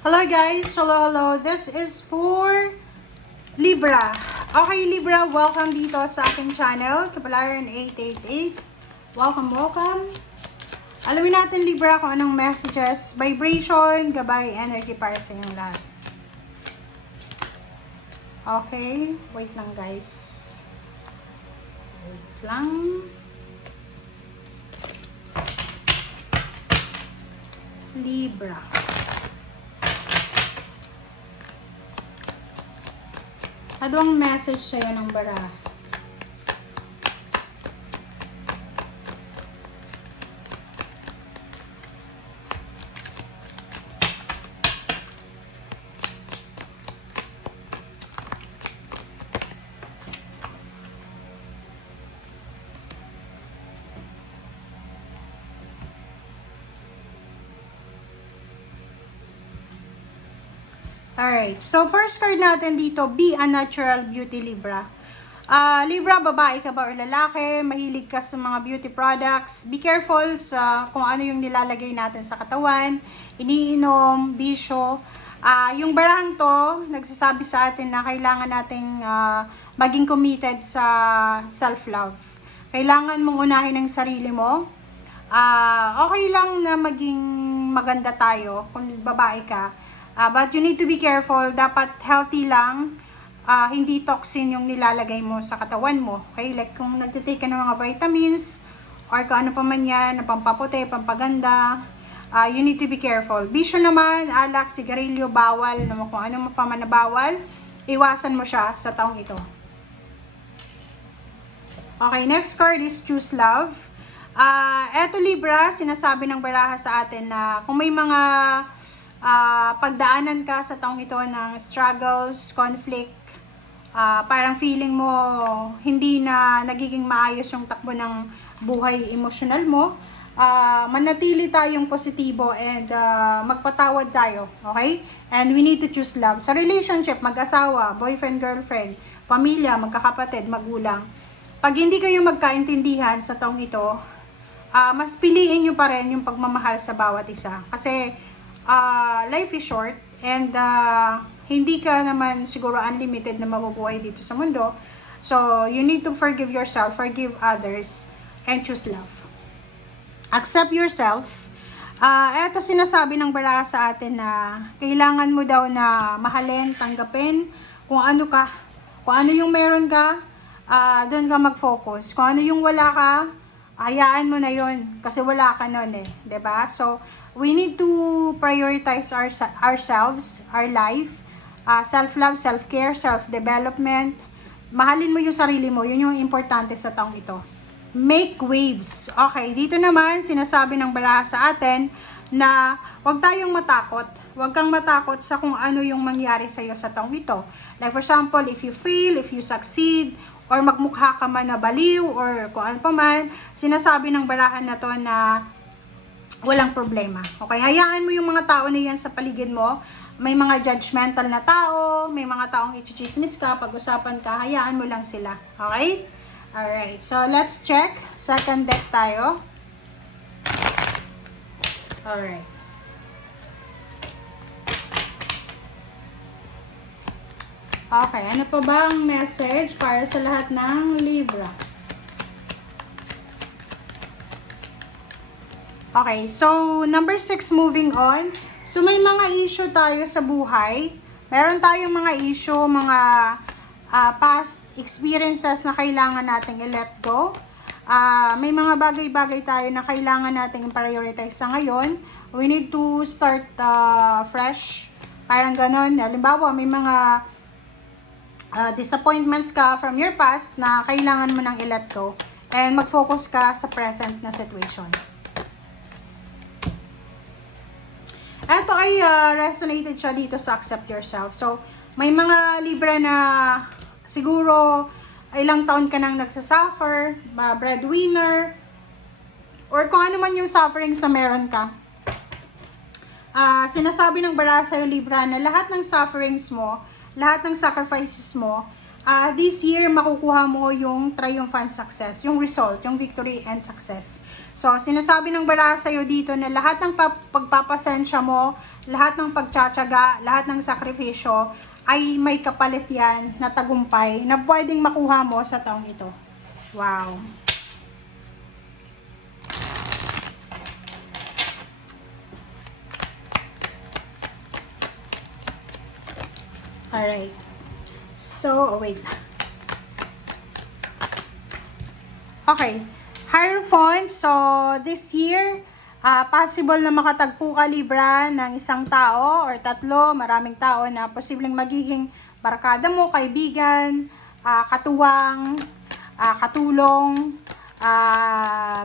Hello guys, hello. This is for Libra. Okay Libra, welcome dito sa aking channel, Kapalaran 888. Welcome. Alamin natin Libra kung anong messages, vibration, gabay, energy para sa inyong lahat. Okay, wait lang guys. Wait lang. Libra. Ano ang message sa'yo ng baraha? Alright, so first card natin dito, be a natural beauty Libra. Libra, babae ka ba or lalaki, mahilig ka sa mga beauty products, be careful sa kung ano yung nilalagay natin sa katawan, iniinom, bisyo. Yung barang to, nagsasabi sa atin na kailangan nating maging committed sa self-love. Kailangan mong unahin ang sarili mo. Okay lang na maging maganda tayo kung babae ka. But you need to be careful. Dapat healthy lang. Hindi toxin yung nilalagay mo sa katawan mo. Okay? Like kung nagtitake ka ng mga vitamins or kung ano pa man yan, na pampaputi, pampaganda, you need to be careful. Bisyo naman, alak, sigarilyo, bawal, kung ano pa man na bawal, iwasan mo siya sa taong ito. Okay, next card is choose love. Eto Libra, sinasabi ng baraha sa atin na kung may mga pagdaanan ka sa taong ito ng struggles, conflict, parang feeling mo hindi na nagiging maayos yung takbo ng buhay emotional mo, manatili tayong positibo and magpatawad tayo, okay? And we need to choose love. Sa relationship, mag-asawa, boyfriend, girlfriend, pamilya, magkakapatid, magulang, pag hindi kayo magkaintindihan sa taong ito, mas piliin nyo pa rin yung pagmamahal sa bawat isa. Kasi life is short and hindi ka naman siguro unlimited na mabubuhay dito sa mundo. So, you need to forgive yourself, forgive others, and choose love. Accept yourself. Eto sinasabi ng baraha sa atin na kailangan mo daw na mahalin, tanggapin kung ano ka, kung ano yung meron ka, doon ka mag-focus. Kung ano yung wala ka, hayaan mo na yun kasi wala ka nun eh, 'di ba? So, we need to prioritize ourselves, our life, self-love, self-care, self-development. Mahalin mo yung sarili mo, yun yung importante sa taong ito. Make waves. Okay, dito naman sinasabi ng baraha sa atin na huwag tayong matakot. Huwag kang matakot sa kung ano yung mangyari sa iyo sa taong ito. Like for example, if you fail, if you succeed, or magmukha ka man na baliw, or kung ano pa man, sinasabi ng barahan na to na walang problema. Okay, hayaan mo yung mga tao na yan sa paligid mo. May mga judgmental na tao, may mga taong i-chismis ka, pag-usapan ka, hayaan mo lang sila. Okay? Alright, so let's check. Second deck tayo. Alright. Okay, ano pa ba ang message para sa lahat ng Libra? Okay, so number 6, moving on. So may mga issue tayo sa buhay. Meron tayong mga issue, mga past experiences na kailangan nating i-let go. May mga bagay-bagay tayo na kailangan nating i-prioritize sa ngayon. We need to start fresh. Parang ganon. Halimbawa, may mga disappointments ka from your past na kailangan mo nang i-let go. And mag-focus ka sa present na situation. Ito ay resonated siya dito sa accept yourself. So, may mga Libra na siguro ilang taon ka nang nagsasuffer, breadwinner, or kung ano man yung sufferings na meron ka. Sinasabi ng baraha sa'yo Libra na lahat ng sufferings mo, lahat ng sacrifices mo, this year makukuha mo yung triumphant success, yung result, yung victory and success. So, sinasabi ng baraha sa'yo dito na lahat ng pagpapasensya mo, lahat ng pagtsatsaga, lahat ng sakripisyo, ay may kapalit yan na tagumpay na pwedeng makuha mo sa taong ito. Wow! Alright. So, wait. Okay. Hierophant. So, this year, possible na makatagpo ka, Libra, ng isang tao or tatlo, maraming tao na posibleng magiging barkada mo, kaibigan, katuwang, katulong,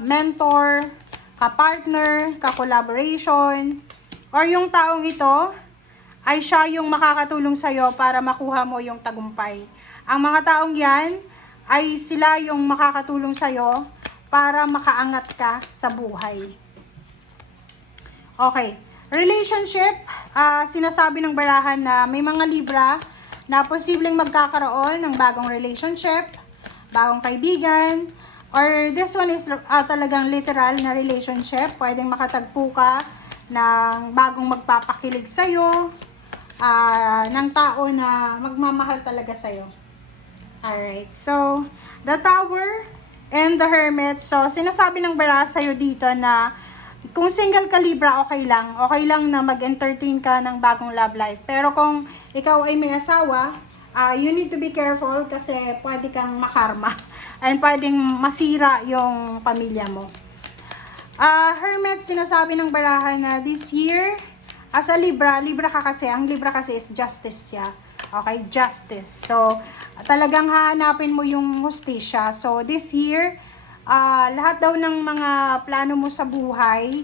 mentor, kapartner, ka-collaboration, or yung taong ito ay siya yung makakatulong sa'yo para makuha mo yung tagumpay. Ang mga taong yan ay sila yung makakatulong sa'yo para makaangat ka sa buhay. Okay. Relationship, sinasabi ng barahan na may mga Libra na posibleng magkakaroon ng bagong relationship, bagong kaibigan, or this one is talagang literal na relationship. Pwedeng makatagpo ka ng bagong magpapakilig sa'yo, ng tao na magmamahal talaga sa'yo. Alright, so, the Tower and the Hermit. So, sinasabi ng baraha sa'yo dito na kung single ka, Libra, okay lang na mag-entertain ka ng bagong love life. Pero kung ikaw ay may asawa, you need to be careful kasi pwede kang makarma and pwedeng masira yung pamilya mo. Hermit, sinasabi ng baraha na this year, as a Libra ka kasi, ang Libra kasi is justice siya. Okay, justice. So, talagang hahanapin mo yung hustisya. So, this year, lahat daw ng mga plano mo sa buhay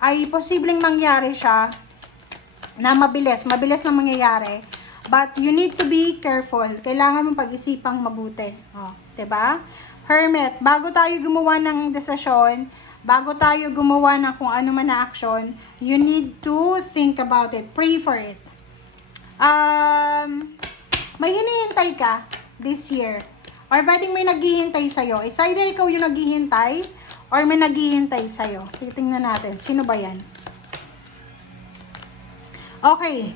ay posibleng mangyari siya na mabilis na mangyayari. But you need to be careful. Kailangan mong pag-isipang mabuti. Diba? Hermit, bago tayo gumawa ng desisyon, bago tayo gumawa ng kung ano man na action, you need to think about it. Pray for it. May hinihintay ka this year. Or pwedeng may naghihintay sa'yo. It's either ikaw yung naghihintay or may naghihintay sa'yo. Titingnan natin. Sino ba yan? Okay.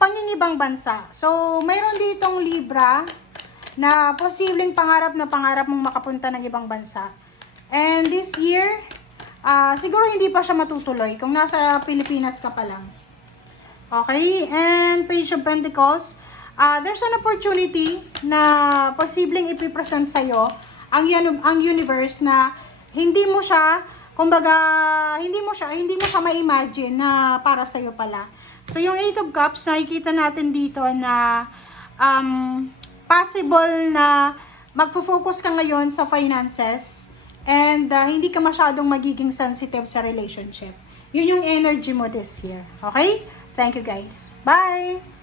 Pangingibang bansa. So, mayroon ditong Libra na posibleng pangarap mong makapunta ng ibang bansa. And this year, siguro hindi pa siya matutuloy kung nasa Pilipinas ka pa lang. Okay? And Page of Pentacles, there's an opportunity na posibleng ipipresent sa'yo ang universe na hindi mo siya, kumbaga, hindi mo siya ma-imagine na para sa'yo pala. So, yung 8 of Cups, nakikita natin dito na possible na magfo-focus ka ngayon sa finances. And hindi ka masyadong magiging sensitive sa relationship. Yun yung energy mo this year. Okay? Thank you guys. Bye!